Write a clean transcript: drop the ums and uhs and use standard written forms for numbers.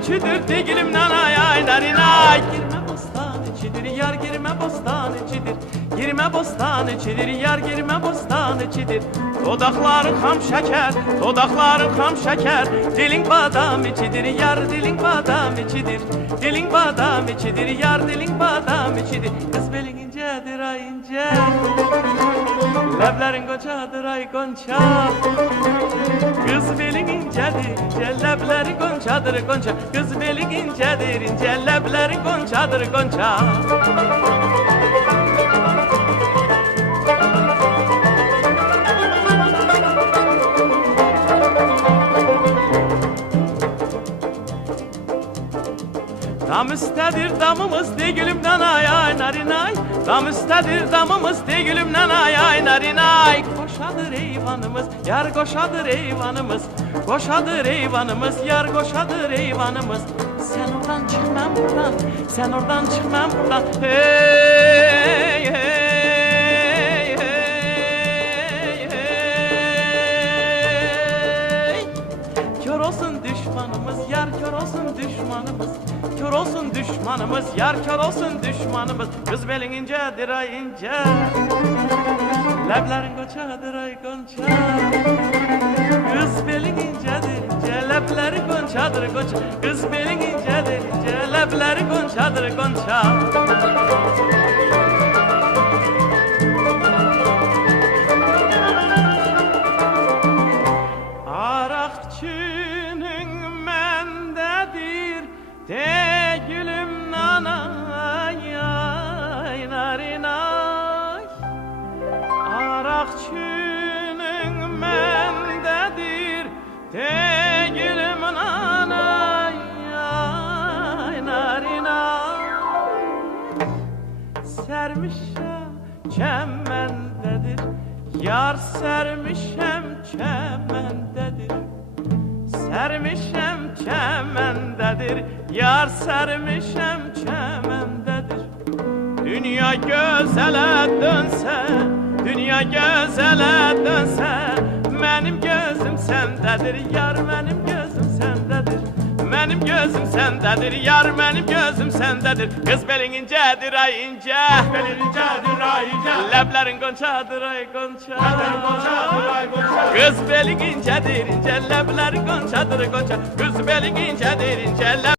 içidir digilim nanay ay narinay. Girme bostan içidir yar girme bostan içidir. Girme bostan içidir yar girme bostan içidir. Dodakların ham şeker, dodakların ham şeker. Dilin badam içidir yar dilin badam içidir. Dilin badam içidir yar dilin badam içidir. Kız belin incedir ay ince. Leblerin goncadır ay gonca. Kız belin incedir ince, lebleri goncadır gonca. Kız belin incedir ince, leblerin goncadır gonca. Dam üstedir damımız de gülümden ay ay narinay. Dam üstedir damımız de gülümden ay ay narinay. Koşadır eyvanımız yar koşadır eyvanımız. Koşadır eyvanımız yar koşadır eyvanımız. Sen oradan çık ben buradan, sen oradan çık ben buradan. Hey hey hey hey. Kör olsun düşmanımız yar kör olsun düşmanımız. Kör olsun düşmanımız, yar kör olsun düşmanımız. Kız belin incedir ay ince. Leblerin goncadır ay gonca. Kız belin incedir ince, lebleri goncadır gonca. Kız belin incedir ince, lebleri goncadır gonca. Arakçının mendedir de gülüm nanay ay narinay. Arakçının mendedir de gülüm nanay ay narinay. Sermişem çemendedir yar sermişem çemendedir. Sermişem çemendedir yar sermişem çemendedir. Dünya gözele dönse, dünya gözele dönse, benim gözüm sendedir yar benim gözüm sendedir. Benim gözüm sendedir yar benim gözüm sendedir. Kız belin incedir ay ince, belin incedir ay ince. Leblerin goncadır ay gonca, leblerin goncadır ay gonca. Kız belin incedir ince, leblerin goncadır gonca. Kız belin incedir ince.